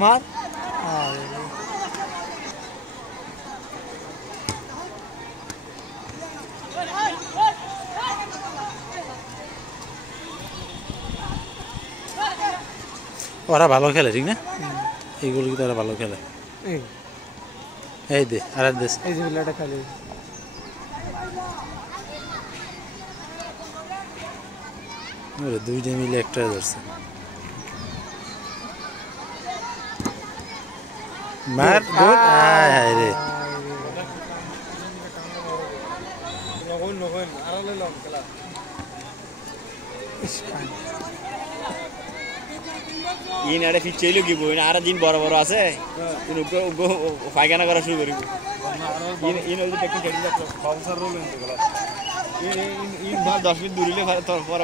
মার ওরা ভালো খেলে ঠিক না এইগুলো কিন্তু ওরা ভালো খেলে এই দে আর দেশ এই যে বিল্লাটা খালি দুইটা মিলে একটা ধরছে মার হায় রে ইন আরে ফিট চাইলো কি বই না আর দিন বড় বড় আছে পায়খানা করা শুরু করিব ইন ওই টেকনিক খেলি যাচ্ছে বাউন্সার রোল ইন গলা ইন 10 মিনিট দূরিলে তোর পর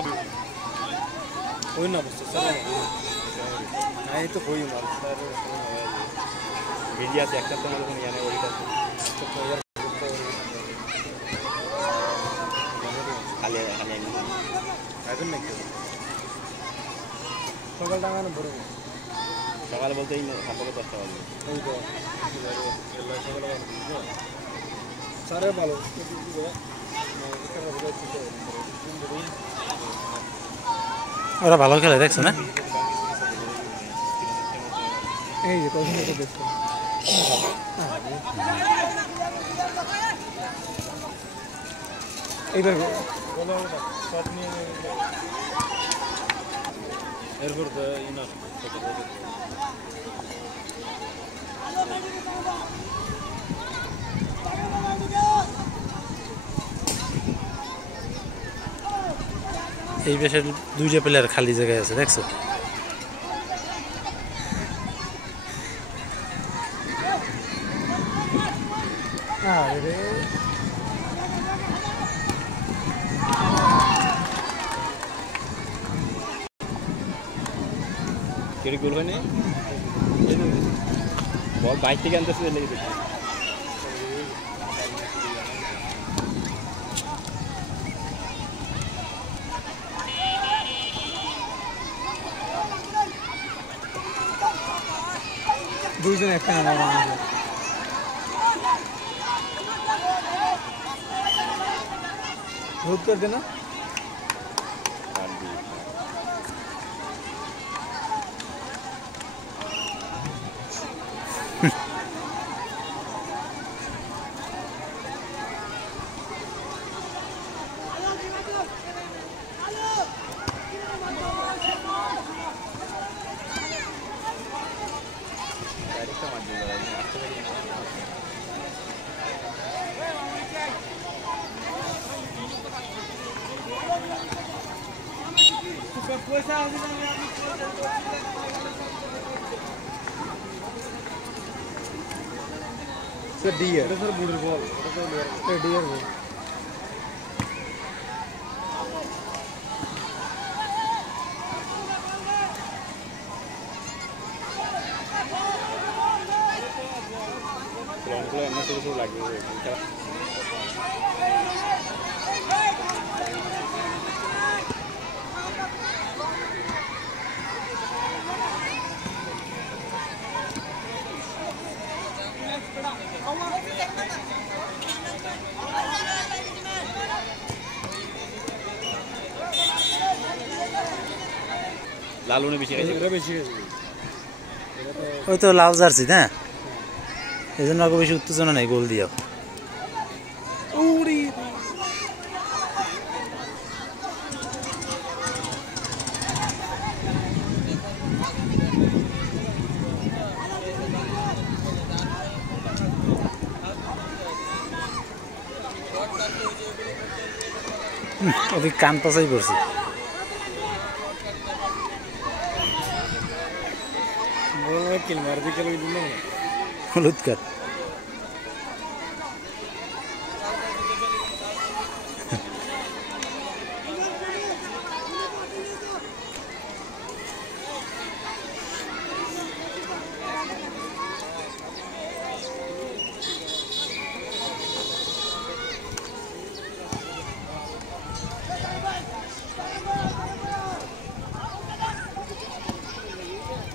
ওই না বসে স্যার নাই তো কই মার স্যার ভিডিও আছে একটা তো মানে জানে ওইটা খালি খালি এখন নাকি সকাল টাঙানো বড় সকালে বলতেই না সকালে 10টা বাজে ওই তো সারে ভালো ওরা ভালো খেলে দেখছো না এই যে কখন তো দেখছো এইবার বলো শট নিয়ে এরপর তো ইনাফ এই পাশে দুইটা প্লেয়ার খালি জায়গায় আছে দেখছো আরে কেড়ে গোল হয় না বল বাইক থেকে আনতেছে লেগে দেখি দুইজন একটা নাম রোধ করে দে না सर डी है सर बॉर्डर बॉल ডিয়ার বল লংগুলো এমনি শুরু লাগবে লালুনে বেশি গেছে ওই তো লাল জার্সি না এই জন্য আগে বেশি উত্তেজনা নেই গোল দিও ওদিক কান পাশাই করছি হলুদ কাঠ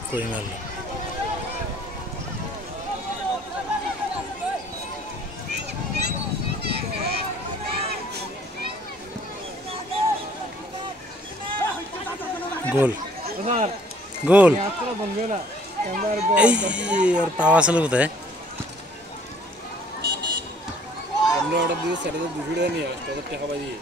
কই মারলো গোল স্যার গোল यात्रा बन गया ना कैमरा এই ওর পাওয়া ছিল কোথায় আমরা অর্ডার দিয়ে সেটা তো 200 টাকা নিয়ে আসতে ওদের টাকা পাই দিয়ে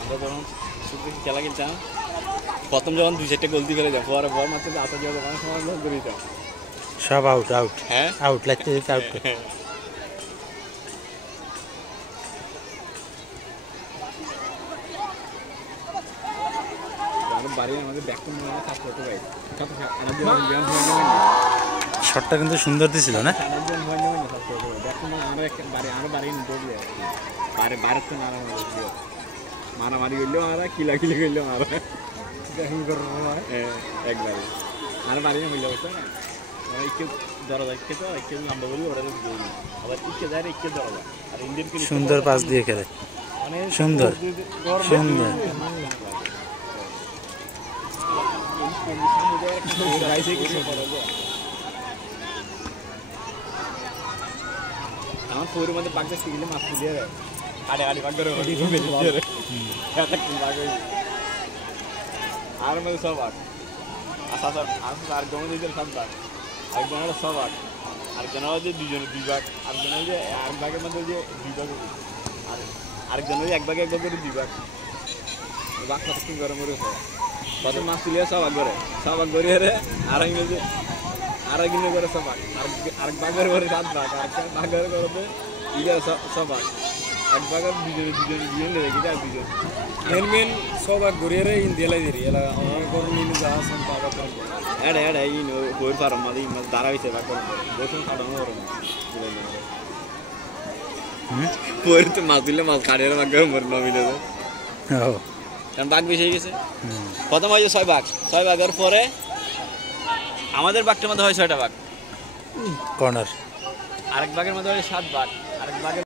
আমরা যখন খেলা খেলতাম প্রথম যখন 2-4টা গোল দিয়ে ফেলে যাও পরে পর মাত্র আসা যাওয়া দোকানের সময় লোক করে দিতাম সব আউট আউট হ্যাঁ আউট লাগতে আউট আমাদের বাড়ি আমাদের ব্যাক টু মানে কাজ করতে পারি কত আমাদের ব্যায়াম শটটা কিন্তু সুন্দর দিছিল না আমাদের হয় না কাজ করতে পারি ব্যাক টু মানে আমরা বাড়ি আমরা বাড়ি নিতে হবে বাইরে বাইরে তো না মারামারি করলেও আমরা কিলাকিলি করলেও আমরা দেখুন করবো একবারে আর বাড়ি না মিলে বসে না আমরা একটু ধরা যায় তো একটু লম্বা বলি ওরা আবার ইচ্ছে যায় ইচ্ছে ধরা যায় আর ইন্ডিয়ান সুন্দর পাস দিয়ে খেলে সুন্দর সুন্দর আমার ফোরের মধ্যে বাগদা শিখলে মাছ তুলে আড়ে আড়ে বাগ করে আর মধ্যে সব আট আসা স্যার আসা আর জমা দিতে সব ভাগ একজনের সব ভাগ আরেকজনের হচ্ছে দুজনের 2 ভাগ আরেকজনের যে এক ভাগের মধ্যে যে 2 ভাগ আর আরেকজনের এক ভাগে করে 2 ভাগ ভাগ কতক্ষণ গরম করে কত মাছ তুলে সব ভাগ করে সব ভাগ করে আরেক দিনে করে সব ভাগ আরেক ভাগের করে 7 ভাগ আরেক ভাগের করে ইয়ে সব ভাগ এক ভাগের দুজন লেগে যায় দুজন मेन सब गुरियर इंडिया लाई देरी एला हमारे को नीन जहां संपादक कर एड ई नो गोर फार्म मादी मत दारा विषय बात करो दोस्तों काढून वर पोर तो मास दिले मास काढेर बाग गरम वर नमिले ও কারণ বাঘ বেশি গেছে প্রথম হয় 6 ভাগের পরে আমাদের বাঘটার মধ্যে হয় 6টা ভাগ কর্নার আরেক ভাগের মধ্যে হয় 7 ভাগ আরেক ভাগের